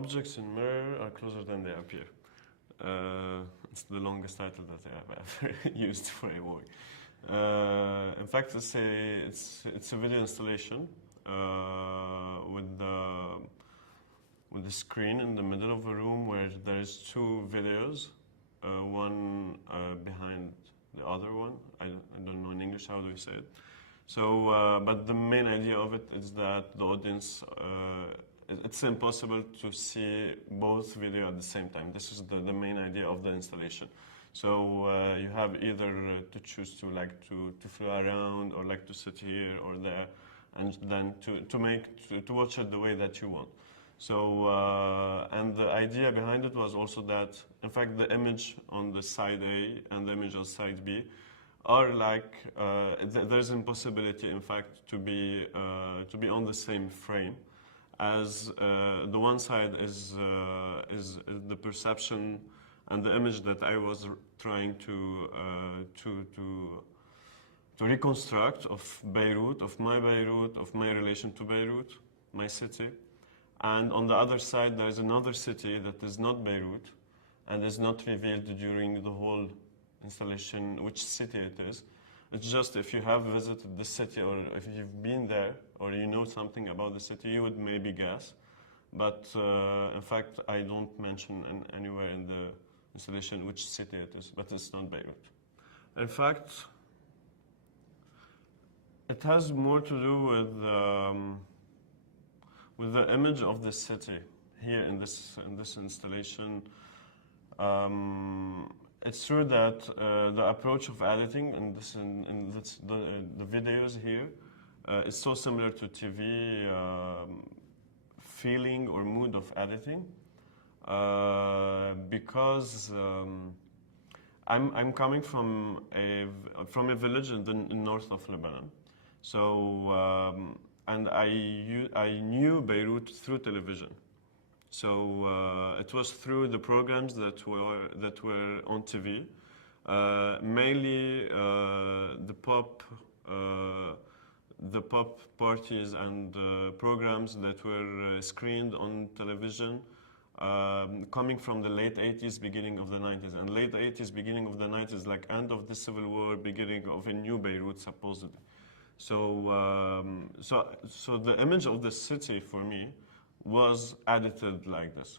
objects in mirror are closer than they appear. It's the longest title that I have ever used for a work. In fact, it's a video installation with the screen in the middle of a room where there's two videos, one behind the other one. I don't know in English how do you say it. So, but the main idea of it is that the audience, it's impossible to see both video at the same time. This is the main idea of the installation. So you have either to choose to fly around or like to sit here or there, and then to watch it the way that you want. So and the idea behind it was also that, in fact, the image on the side A and the image on side B are like there's impossibility, in fact, to be on the same frame, as the one side is the perception and the image that I was trying to reconstruct of Beirut, of my relation to Beirut, my city. And on the other side, there is another city that is not Beirut and is not revealed during the whole installation which city it is. It's just if you have visited the city or if you've been there or you know something about the city, you would maybe guess. But in fact, I don't mention anywhere in the installation which city it is, but it's not Beirut. In fact, it has more to do with the image of the city here in this installation. It's true that the approach of editing in the videos here is so similar to TV feeling or mood of editing, because I'm coming from a village in the north of Lebanon, so and I knew Beirut through television. So it was through the programs that were on TV, mainly the pop parties and programs that were screened on television, coming from the late 80s, beginning of the 90s. And late 80s, beginning of the 90s, like end of the Civil War, beginning of a new Beirut, supposedly. So, so the image of the city for me was edited like this.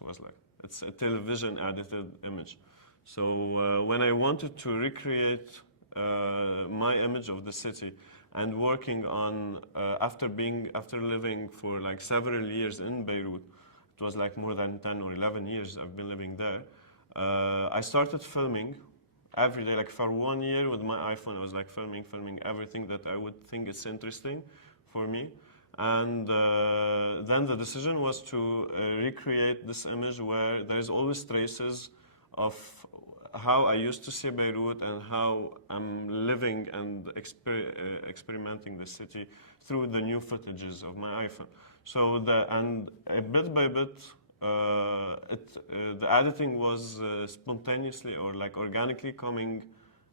It's a television edited image. So when I wanted to recreate my image of the city and working on after living for like several years in Beirut, it was like more than 10 or 11 years I've been living there. I started filming every day, like for 1 year with my iPhone. I was like filming everything that I would think is interesting for me. And then the decision was to recreate this image where there's always traces of how I used to see Beirut and how I'm living and experimenting the city through the new footages of my iPhone. So bit by bit, the editing was spontaneously or like organically coming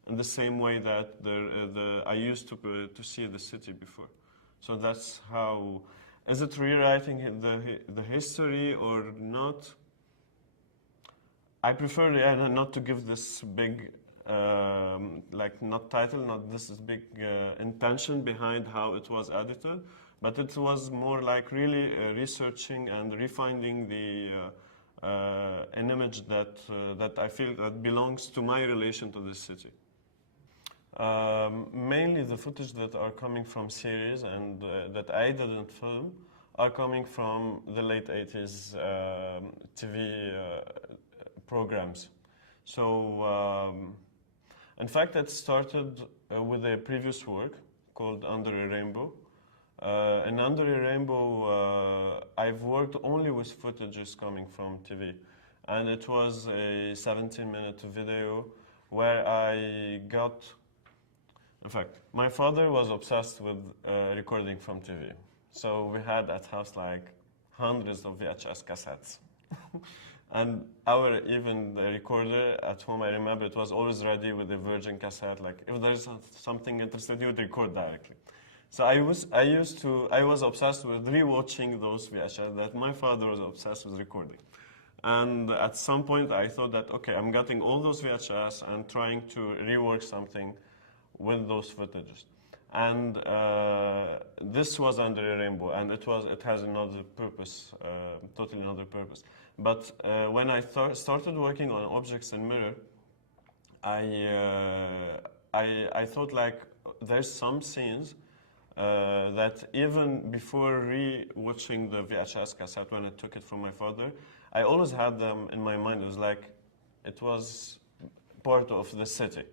in the same way that I used to see the city before. So that's how. Is it rewriting the history or not? I prefer not to give this big, like not title, not this big intention behind how it was edited, but it was more like really researching and refining an image that I feel that belongs to my relation to this city. Mainly the footage that are coming from series and that I didn't film are coming from the late 80s TV programs. So, in fact, it started with a previous work called Under a Rainbow. And Under a Rainbow, I've worked only with footages coming from TV. And it was a 17-minute video where I got. In fact, my father was obsessed with recording from TV. So we had at house like hundreds of VHS cassettes. And even the recorder at home, I remember it was always ready with a virgin cassette. Like if there's something interesting, you would record directly. So I was obsessed with rewatching those VHS that my father was obsessed with recording. And at some point, I thought that, okay, I'm getting all those VHS and trying to rework something with those footages. And this was Under a Rainbow, and it has another purpose, totally another purpose. But when I started working on Objects in Mirror, I thought like there's some scenes that even before re-watching the VHS cassette when I took it from my father, I always had them in my mind. It was like it was part of the city.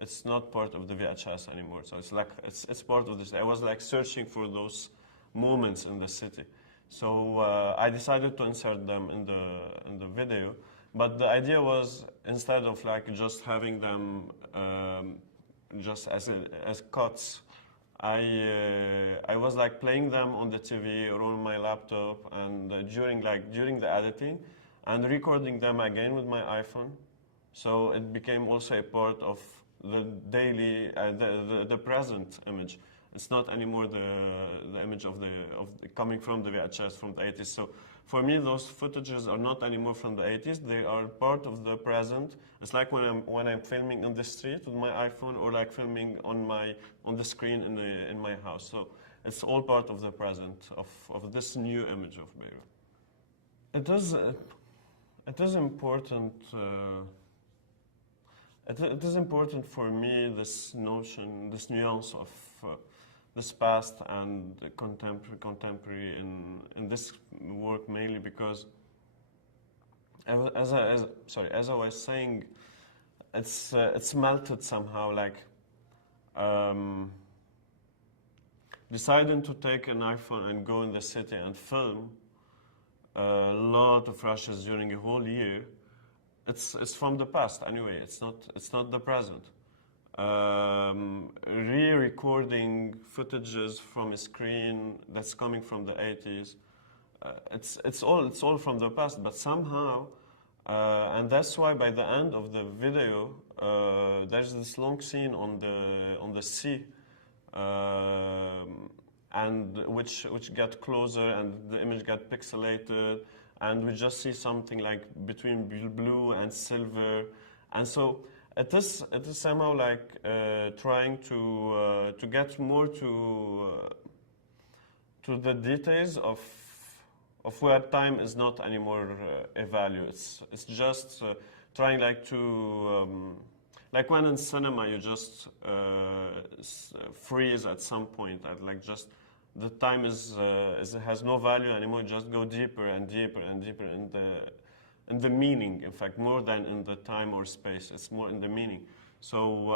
It's not part of the VHS anymore. So it's like it's part of this. I was like searching for those moments in the city. So I decided to insert them in the video. But the idea was instead of like just having them just as cuts, I was like playing them on the TV or on my laptop and during the editing and recording them again with my iPhone. So it became also a part of the daily, the present image. It's not anymore the image of the coming from the VHS from the 80s. So for me, those footages are not anymore from the 80s. They are part of the present. It's like when I'm filming in the street with my iPhone, or like filming on the screen in my house. So it's all part of the present of this new image of Beirut. It is important. It is important for me, this notion, this nuance of this past and contemporary in this work, mainly because, as I was saying, it's melted somehow. Like deciding to take an iPhone and go in the city and film a lot of rushes during a whole year. It's from the past anyway. It's not the present. Re-recording footages from a screen that's coming from the 80s. It's all from the past. But somehow, and that's why by the end of the video, there's this long scene on the sea, and which got closer and the image got pixelated. And we just see something like between blue and silver, and so it is somehow like trying to get more to the details of where time is not anymore a value. It's just trying like to like when in cinema you just freeze at some point at like just. The time has no value anymore. Just go deeper and deeper and deeper in the meaning. In fact, more than in the time or space, it's more in the meaning. So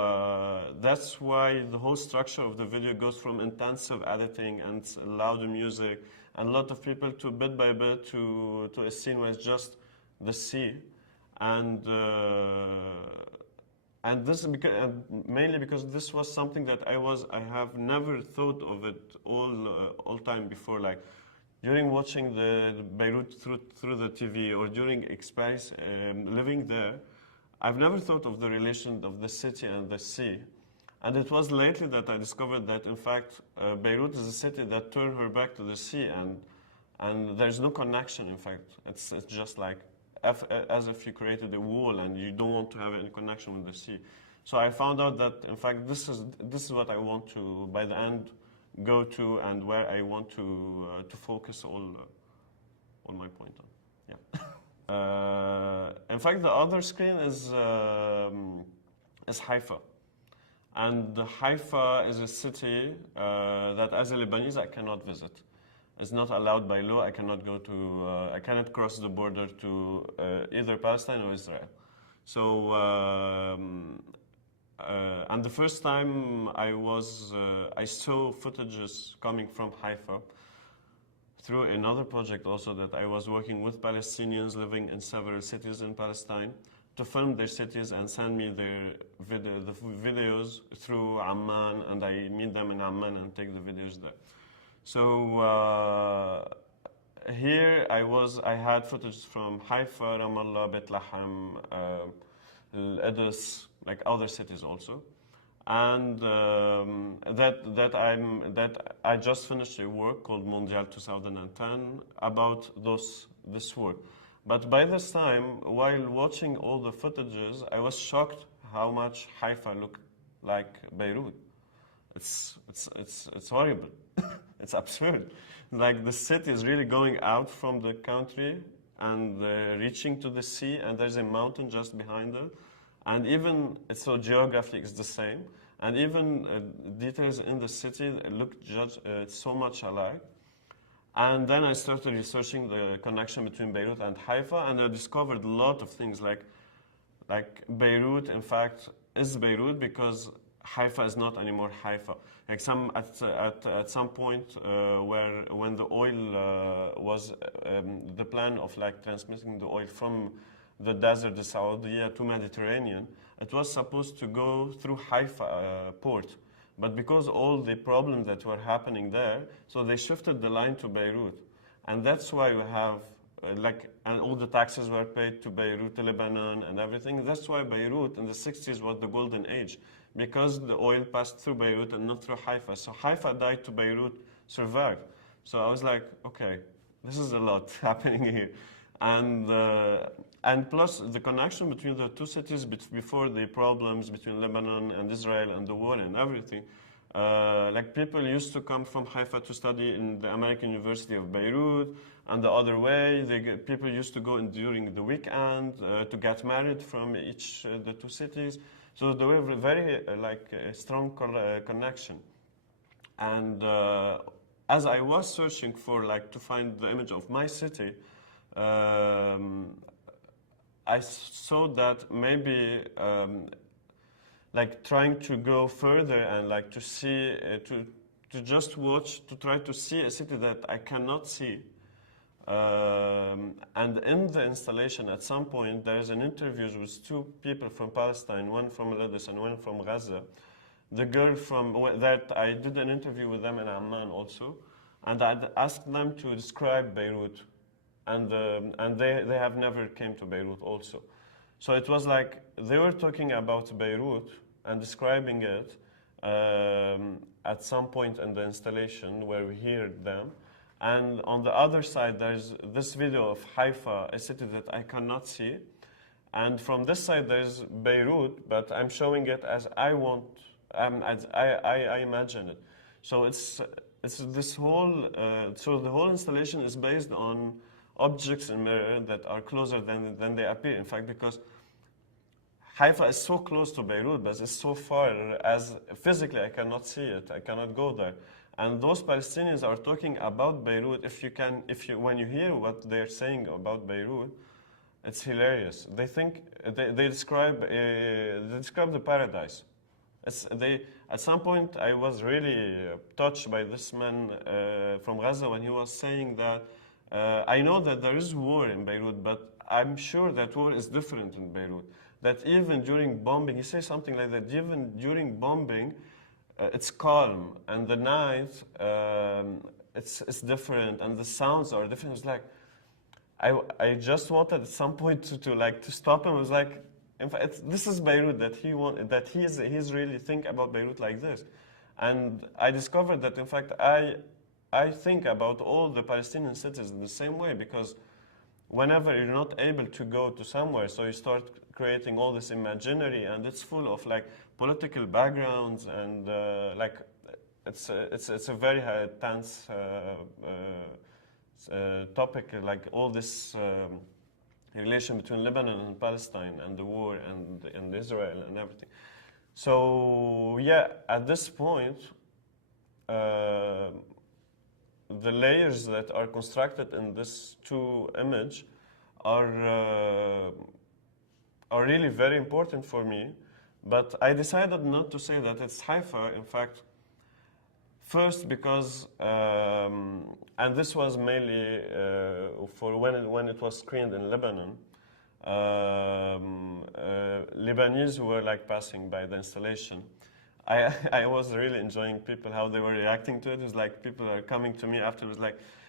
that's why the whole structure of the video goes from intensive editing and loud music and a lot of people to bit by bit to a scene where it's just the sea, and this mainly because this was something that I have never thought of it all time before. Like during watching the Beirut through the TV or during experience living there, I've never thought of the relation of the city and the sea. And it was lately that I discovered that in fact Beirut is a city that turned her back to the sea, and there's no connection. In fact, it's just like. As if you created a wall and you don't want to have any connection with the sea. So I found out that in fact this is what I want to by the end go to, and where I want to focus all my point on. Yeah. In fact, the other screen is Haifa, and Haifa is a city that as a Lebanese I cannot visit. It's not allowed by law. I cannot go to. I cannot cross the border to either Palestine or Israel. So, and the first time I saw footages coming from Haifa through another project also that I was working with Palestinians living in several cities in Palestine to film their cities and send me the videos through Amman, and I meet them in Amman and take the videos there. So here I had footage from Haifa, Ramallah, Bethlehem, Edis, like other cities also, and that I just finished a work called Mondial 2010 about this work. But by this time, while watching all the footages, I was shocked how much Haifa looked like Beirut. It's horrible. It's absurd. Like the city is really going out from the country and reaching to the sea, and there's a mountain just behind it. And even, so geography is the same. And even details in the city look just so much alike. And then I started researching the connection between Beirut and Haifa, and I discovered a lot of things like Beirut, in fact, is Beirut because Haifa is not anymore Haifa. Like at some point when the oil was the plan of like transmitting the oil from the desert, the Saudi to Mediterranean, it was supposed to go through Haifa port. But because all the problems that were happening there, so they shifted the line to Beirut. And that's why we have, and all the taxes were paid to Beirut, to Lebanon, and everything. That's why Beirut in the 60s was the golden age, because the oil passed through Beirut and not through Haifa. So Haifa died to Beirut survived. So I was like, okay, this is a lot happening here. And plus the connection between the two cities before the problems between Lebanon and Israel and the war and everything. Like people used to come from Haifa to study in the American University of Beirut, and the other way, people used to go in during the weekend to get married from the two cities. So there were very a strong connection. And as I was searching for to find the image of my city, I saw that maybe trying to go further and to see to just watch to try to see a city that I cannot see. And in the installation, at some point, there is an interview with two people from Palestine, one from Ladis and one from Gaza. The girl from that I did an interview with them in Amman also, and I asked them to describe Beirut. And they have never came to Beirut also. So it was like they were talking about Beirut and describing it at some point in the installation where we heard them. And on the other side, there's this video of Haifa, a city that I cannot see. And from this side, there's Beirut, but I'm showing it as I want, as I imagine it. So it's this whole, so the whole installation is based on objects in mirror that are closer than they appear. In fact, because Haifa is so close to Beirut, but it's so far as physically I cannot see it. I cannot go there. And those Palestinians are talking about Beirut. When you hear what they're saying about Beirut, it's hilarious. They think they describe the paradise. At some point, I was really touched by this man from Gaza when he was saying that. I know that there is war in Beirut, but I'm sure that war is different in Beirut. That even during bombing, he says something like that, even during bombing, it's calm, and the night, it's different, and the sounds are different. It's like, I just wanted at some point to stop him. It was like, in fact, this is Beirut, that he's really think about Beirut like this. And I discovered that, in fact, I think about all the Palestinian cities in the same way, because whenever you're not able to go to somewhere, so you start creating all this imaginary, and it's full of political backgrounds, and it's a very tense topic, all this relation between Lebanon and Palestine and the war and Israel and everything. So yeah, at this point, the layers that are constructed in this two image are really very important for me. But I decided not to say that it's Haifa, in fact, first because, and this was mainly for when it was screened in Lebanon, Lebanese who were passing by the installation. I was really enjoying people, how they were reacting to it. It was like people are coming to me afterwards.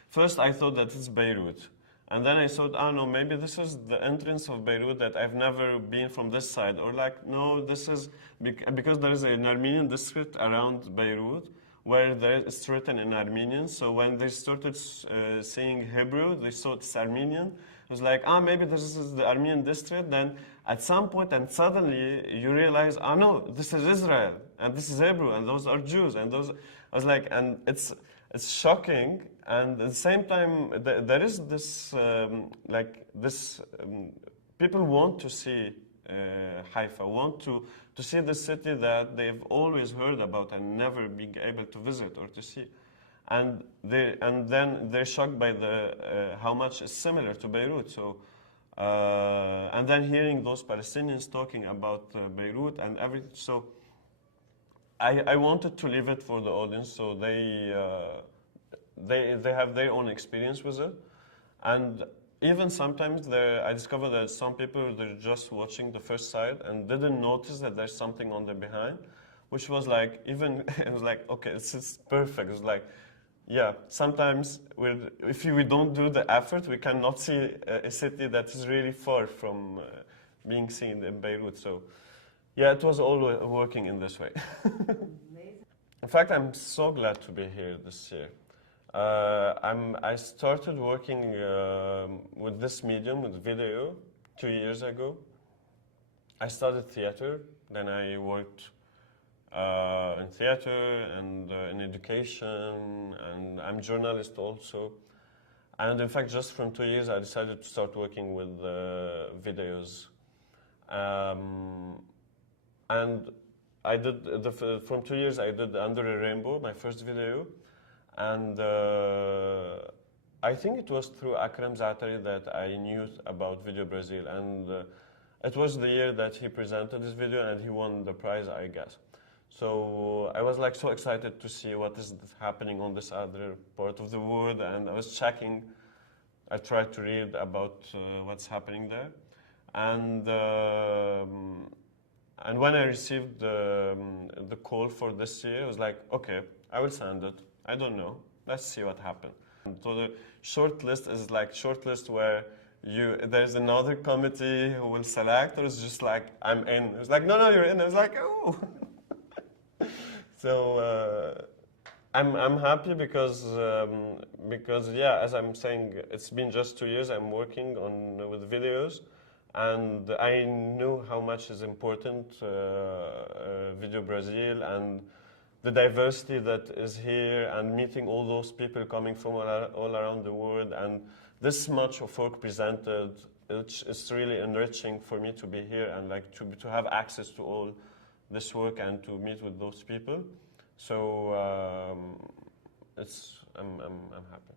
First I thought that it's Beirut. And then I thought, oh no, maybe this is the entrance of Beirut, that I've never been from this side. Or no, this is, because there is an Armenian district around Beirut, where it's written in Armenian. So when they started saying Hebrew, they thought it's Armenian. It was like, maybe this is the Armenian district. Then at some point, and suddenly you realize, no, this is Israel, and this is Hebrew, and those are Jews, and those. I was like, and it's shocking, and at the same time, there is this people want to see Haifa, want to see the city that they've always heard about and never been able to visit or to see. And then they're shocked by how much is similar to Beirut. So, and then hearing those Palestinians talking about Beirut and everything. So, I wanted to leave it for the audience, so they have their own experience with it, and even sometimes I discovered that some people, they're just watching the first side and didn't notice that there's something on the behind, which was like, even, it was like, okay, this is perfect. It's like, yeah, sometimes if we don't do the effort, we cannot see a city that is really far from being seen in Beirut. So, yeah, it was all working in this way. In fact, I'm so glad to be here this year. I started working with this medium, with video, 2 years ago. I studied theater, then I worked in theater and in education, and I'm a journalist also. And in fact, just from 2 years, I decided to start working with videos. And I did, from 2 years, I did Under a Rainbow, my first video. And I think it was through Akram Zatari that I knew about Video Brazil. And it was the year that he presented this video and he won the prize, I guess. So I was like so excited to see what is happening on this other part of the world. And I was checking, I tried to read about what's happening there. And when I received the call for this year, I was like, okay, I will send it. I don't know. Let's see what happens. So the short list is like short list where there's another committee who will select, or it's just like I'm in. It's like no, you're in. I was like, oh. So I'm happy because yeah, as I'm saying, it's been just 2 years. I'm working with videos, and I knew how much is important Video Brazil and the diversity that is here, and meeting all those people coming from all around the world, and this much of work presented, it's really enriching for me to be here and like to have access to all this work and to meet with those people. So I'm happy.